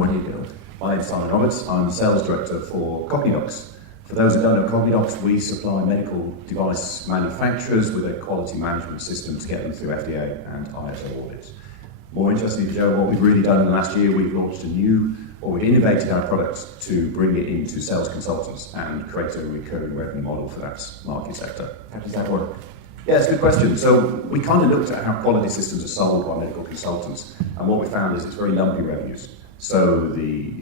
what do you do? My name's Simon Roberts. I'm the sales director for Cognidox. For those who don't know Cognidox, we supply medical device manufacturers with a quality management system to get them through FDA and ISO audits. More interestingly, Joe, what we've really done in the last year, we've launched we've innovated our products to bring it into sales consultants and create a recurring revenue model for that market sector. How does that work? Yeah, it's a good question. So we kind of looked at how quality systems are sold by medical consultants, and what we found is it's very lumpy revenues. So the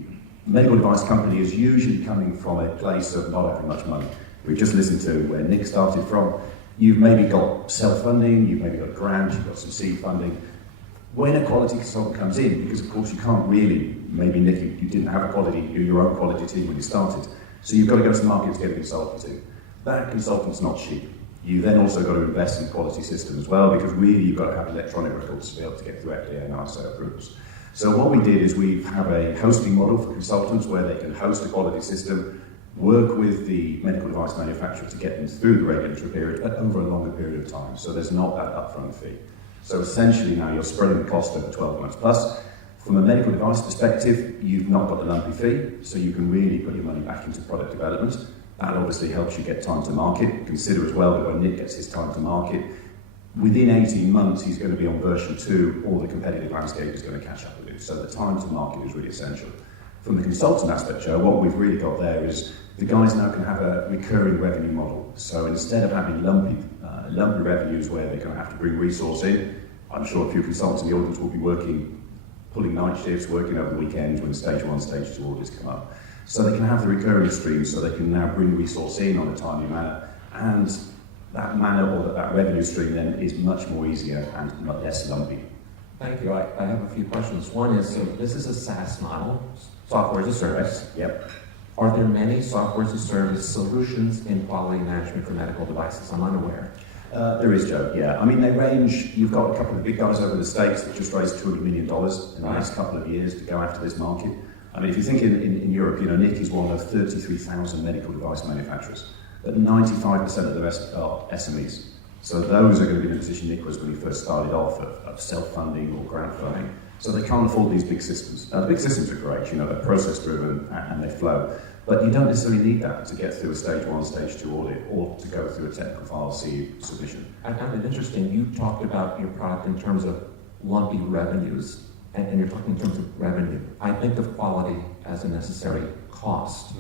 medical device company is usually coming from a place of not having much money. We've just listened to where Nick started from. You've maybe got self-funding, you've maybe got grants, you've got some seed funding. When a quality consultant comes in, because of course you can't really, maybe Nick, you didn't have your own quality team when you started, so you've got to go to the market to get a consultant in. That consultant's not cheap. You then also got to invest in quality system as well, because really you've got to have electronic records to be able to get through FDA and ISO approvals. So what we did is we have a hosting model for consultants where they can host a quality system, work with the medical device manufacturer to get them through the regulatory period, but over a longer period of time. So there's not that upfront fee. So essentially now you're spreading the cost over 12 months plus. From a medical device perspective, you've not got the lumpy fee, so you can really put your money back into product development. That obviously helps you get time to market. Consider as well that when Nick gets his time to market, within 18 months he's going to be on version 2, or the competitive landscape is going to catch up with him. So the time to market is really essential. From the consultant aspect, Joe, what we've really got there is the guys now can have a recurring revenue model. So instead of having lumpy revenues where they're going to have to bring resource in, I'm sure a few consultants in the audience will be pulling night shifts, working over the weekends when stage 1, stage 2 audits come up. So they can have the recurring streams, so they can now bring resource in on a timely manner, and that manner or that revenue stream then is much more easier and much less lumpy. Thank you. I have a few questions. One is, so this is a SaaS model, software as a service. Yep. Are there many software as a service solutions in quality management for medical devices? I'm unaware. There is, Joe, yeah. I mean, they range, you've got a couple of big guys over in the States that just raised $200 million in the last couple of years to go after this market. I mean, if you think in Europe, Nick is one of 33,000 medical device manufacturers, but 95% of the rest are SMEs. So those are going to be in the position Nick was when he first started off of self-funding or grant funding. So they can't afford these big systems. Now, the big systems are great, they're process-driven and they flow, but you don't necessarily need that to get through a stage 1, stage 2 audit or to go through a technical file C submission. I found it interesting. You talked about your product in terms of lumpy revenues, and you're talking in terms of revenue. I think of quality as a necessary cost.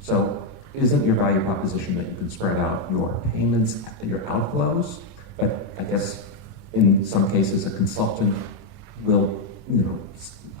So isn't your value proposition that you can spread out your payments, your outflows? But I guess in some cases a consultant will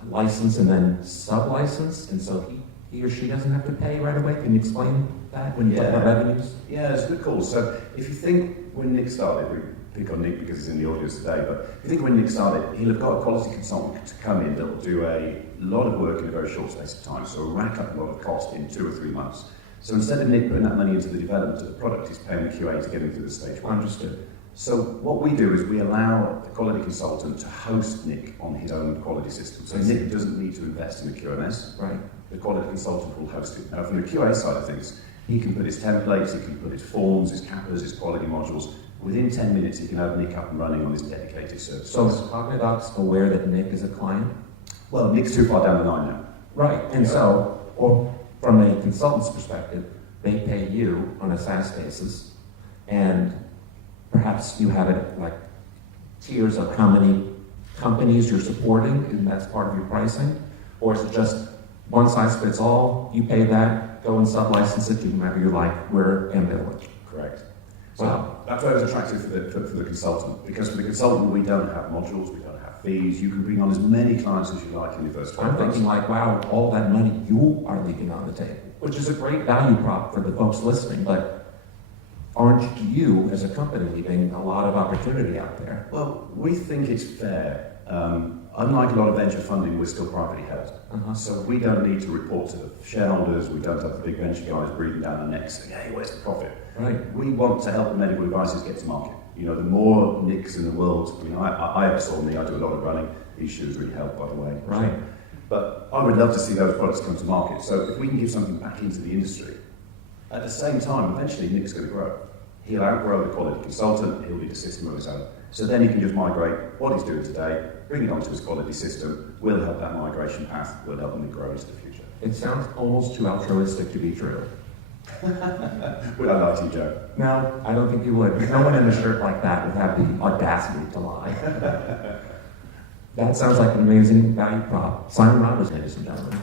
license and then sub-license, and so he or she doesn't have to pay right away. Can you explain that when you talk about revenues? Yeah, it's a good call. So if you think when Nick started, we pick on Nick because he's in the audience today, but if you think when Nick started, he'll have got a quality consultant to come in that will do a lot of work in a very short space of time, so rack up a lot of cost in 2 or 3 months. So instead of Nick putting that money into the development of the product, he's paying the QA to get him through the stage 1. Understood. So what we do is we allow the quality consultant to host Nick on his own quality system. So Nick doesn't need to invest in the QMS. Right. The quality consultant will host it. Now from the QA side of things, he can put his templates, he can put his forms, his CAPAs, his quality modules. Within 10 minutes, he can have Nick up and running on his dedicated service. So is Cognidox aware that Nick is a client? Well, Nick's too far down the line now. Right, and so, or from a consultant's perspective, they pay you on a SaaS basis, and perhaps you have it like tiers of how many companies you're supporting, and that's part of your pricing, or is it just one size fits all, you pay that, go and sub-license it to whomever you like, we're ambivalent. Correct. Wow. So that's very attractive for the consultant, because for the consultant we don't have modules, we don't have fees, you can bring on as many clients as you like in the first 12 months. I'm thinking like, wow, all that money you are leaving on the table, which is a great value prop for the folks listening, but aren't you as a company leaving a lot of opportunity out there? Well, we think it's fair. Unlike a lot of venture funding, we're still privately held. So we don't need to report to the shareholders, we don't have the big venture guys breathing down our necks saying, hey, where's the profit? Right. We want to help the medical devices get to market. The more Nicks in the world, I ever saw me, I do a lot of running, these shoes really help, by the way. Right. But I would love to see those products come to market. So if we can give something back into the industry, at the same time, eventually Nick's going to grow. He'll outgrow the quality consultant, he'll need a system of his own. So then he can just migrate what he's doing today, bring it onto his quality system. We'll help that migration path. We'll help him grow into the future. It sounds almost too altruistic to be true. Would I lie to you, Joe? No, I don't think you would. No one in a shirt like that would have the audacity to lie. That sounds like an amazing value prop. Simon Roberts, ladies and gentlemen.